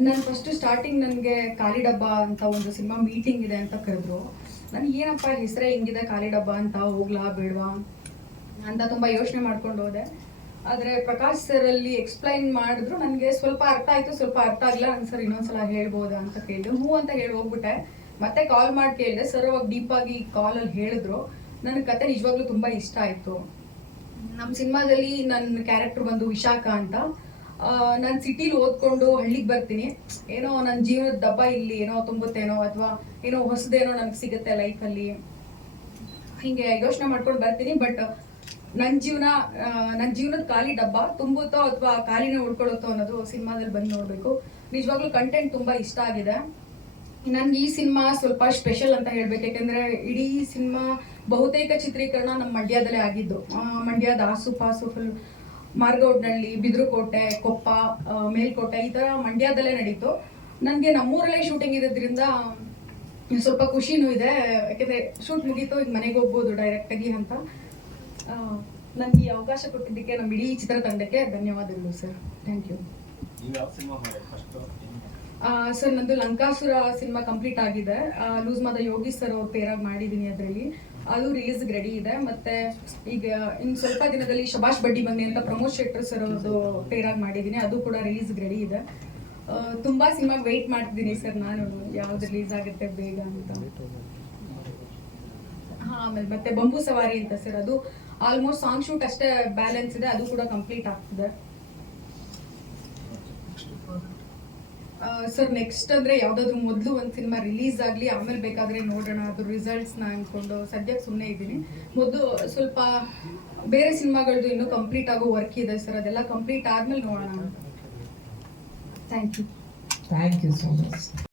ನಾನು first starting ನನಗೆ ಖಾಲಿ ಡಬ್ಬ ಅಂತ ಒಂದು ಸಿನಿಮಾ ಮೀಟಿಂಗ್ ಇದೆ ಅಂತ ಕರೆದ್ರು. ನನಗೆ ಏನಪ್ಪ ಹೆಸರೇ ಹಿಂಗಿದೆ ಖಾಲಿ ಡಬ್ಬ ಅಂತ ಹೋಗ್ಲಾ ಬೇಡವಾ? ಅಂತ ತುಂಬ ಯೋಚನೆ ಮಾಡ್ಕೊಂಡು ಹೋದೆ. ಆದರೆ ಪ್ರಕಾಶ್ ಸರ್ ಅಲ್ಲಿ ಎಕ್ಸ್ಪ್ಲೈನ್ ಮಾಡಿದ್ರು, ನನಗೆ ಸ್ವಲ್ಪ ಅರ್ಥ ಆಯಿತು, ಸ್ವಲ್ಪ ಅರ್ಥ ಆಗಿಲ್ಲ ನಾನು ಸರ್ ಇನ್ನೊಂದ್ಸಲ ಹೇಳ್ಬೋದಾ ಅಂತ ಕೇಳಿದೆ ಹ್ಞೂ ಅಂತ ಹೇಳಿ ಹೋಗ್ಬಿಟ್ಟೆ ಮತ್ತೆ ಕಾಲ್ ಮಾಡಿ ಕೇಳಿದೆ. ಸರ್ ಅವಾಗ ಡೀಪಾಗಿ ಕಾಲಲ್ಲಿ ಹೇಳಿದ್ರು. ನನ್ನ ಕತೆ ನಿಜವಾಗ್ಲೂ ತುಂಬ ಇಷ್ಟ ಆಯಿತು. ನಮ್ಮ ಸಿನಿಮಾದಲ್ಲಿ ನನ್ನ ಕ್ಯಾರೆಕ್ಟರ್ ಬಂದು ವಿಶಾಖ ಅಂತ. ನಾನು ಸಿಟಿಲಿ ಓದ್ಕೊಂಡು ಹಳ್ಳಿಗೆ ಬರ್ತೀನಿ. ಏನೋ ನನ್ನ ಜೀವನದ ದಬ್ಬ ಇಲ್ಲಿ, ಏನೋ ತುಂಬುತ್ತೇನೋ ಅಥವಾ ಏನೋ ಹೊಸದೇನೋ ನನಗೆ ಸಿಗುತ್ತೆ ಲೈಫಲ್ಲಿ ಹಿಂಗೆ ಯೋಚನೆ ಮಾಡ್ಕೊಂಡು ಬರ್ತೀನಿ ಬಟ್ ನನ್ನ ಜೀವನ ನನ್ನ ಜೀವನದ ಖಾಲಿ ಡಬ್ಬ ತುಂಬುತ್ತೋ ಅಥವಾ ಖಾಲಿನೇ ಉಳ್ಕೊಳ್ಳುತ್ತೋ ಅನ್ನೋದು ಸಿನಿಮಾದಲ್ಲಿ ಬಂದು ನೋಡಬೇಕು. ನಿಜವಾಗ್ಲೂ ಕಂಟೆಂಟ್ ತುಂಬ ಇಷ್ಟ ಆಗಿದೆ. ನನ್ಗೆ ಈ ಸಿನಿಮಾ ಸ್ವಲ್ಪ ಸ್ಪೆಷಲ್ ಅಂತ ಹೇಳ್ಬೇಕು, ಯಾಕಂದ್ರೆ ಇಡೀ ಸಿನಿಮಾ ಬಹುತೇಕ ಚಿತ್ರೀಕರಣ ನಮ್ಮ ಮಂಡ್ಯದಲ್ಲೇ ಆಗಿದ್ದು. ಮಂಡ್ಯದ ಮಂಡ್ಯದ ಆಸುಪಾಸು ಫುಲ್ ಮಾರ್ಗೌಡ್ನಳ್ಳಿ, ಬಿದ್ರುಕೋಟೆ, ಕೊಪ್ಪ ಮೇಲ್ಕೋಟೆ ಈ ತರ ಮಂಡ್ಯದಲ್ಲೇ ನಡೀತು. ನನಗೆ ನಮ್ಮೂರಲ್ಲೇ ಶೂಟಿಂಗ್ ಇರೋದ್ರಿಂದ ಸ್ವಲ್ಪ ಖುಷಿನೂ ಇದೆ. ಯಾಕಂದ್ರೆ ಶೂಟ್ ಮುಗೀತು ಈಗ ಮನೆಗೆ ಹೋಗ್ಬೋದು ಡೈರೆಕ್ಟಾಗಿ ಅಂತ. ನನಗೆ ಈ ಅವಕಾಶ ಕೊಟ್ಟಿದ್ದಕ್ಕೆ ನಮ್ಮ ಇಡೀ ಚಿತ್ರತಂಡಕ್ಕೆ ಧನ್ಯವಾದಗಳು ಸರ್ ಥ್ಯಾಂಕ್ ಯು ಸರ್, ನಂದು ಲಂಕಾಸುರ ಸಿನಿಮಾ ಕಂಪ್ಲೀಟ್ ಆಗಿದೆ. ಲೂಸ್ ಮಾದ ಯೋಗಿ ಸರ್ ಅವ್ರ ಪೇರಾಗಿ ಮಾಡಿದ್ದೀನಿ ಅದರಲ್ಲಿ. ಅದು ರಿಲೀಸ್ ರೆಡಿ ಇದೆ. ಮತ್ತೆ ಈಗ ಇನ್ನು ಸ್ವಲ್ಪ ದಿನದಲ್ಲಿ ಶಬಾಷ್ ಬಡ್ಡಿ ಬನ್ನಿ ಅಂತ ಪ್ರಮೋದ್ ಶೆಟ್ಟರ್ ಸರ್ ಅವ್ರದ್ದು ಪೇರಾಗಿ ಮಾಡಿದ್ದೀನಿ ಅದು ಕೂಡ ರಿಲೀಸ್ ರೆಡಿ ಇದೆ. ತುಂಬಾ ಸಿನಿಮಾ ವೆಯ್ಟ್ ಮಾಡ್ತಿದ್ದೀನಿ ಸರ್ ನಾನು. ಯಾವ್ದು ರಿಲೀಸ್ ಆಗುತ್ತೆ ಬೇಗ ಅಂತ. ಹಾ, ಆಮೇಲೆ ಮತ್ತೆ ಬಂಬು ಸವಾರಿ ಅಂತ ಸರ್. ಅದು ಆಲ್ಮೋಸ್ಟ್ ಸಾಂಗ್ ಶೂಟ್ ಅಷ್ಟೇ ಬ್ಯಾಲೆನ್ಸ್ ಇದೆ. ಅದು ಕೂಡ ಕಂಪ್ಲೀಟ್ ಆಗ್ತಿದೆ. ಸರ್ ನೆಕ್ಸ್ಟ್ ಅಂದ್ರೆ ಯಾವ್ದಾದ್ರು ಮೊದಲು ಒಂದು ಸಿನಿಮಾ ರಿಲೀಸ್ ಆಗಲಿ, ಆಮೇಲೆ ಬೇಕಾದ್ರೆ ನೋಡೋಣ, ಅದು ರಿಸಲ್ಟ್ಸ್ನ ಅನ್ಕೊಂಡು ಸದ್ಯಕ್ಕೆ ಸುಮ್ಮನೆ ಇದ್ದೀನಿ. ಮೊದಲು ಸ್ವಲ್ಪ ಬೇರೆ ಸಿನಿಮಾಗಳದ್ದು ಇನ್ನೂ ಕಂಪ್ಲೀಟ್ ಆಗೋ ವರ್ಕ್ ಇದೆ ಸರ್ ಅದೆಲ್ಲ ಕಂಪ್ಲೀಟ್ ಆದ್ಮೇಲೆ ನೋಡೋಣ thank you thank you so much.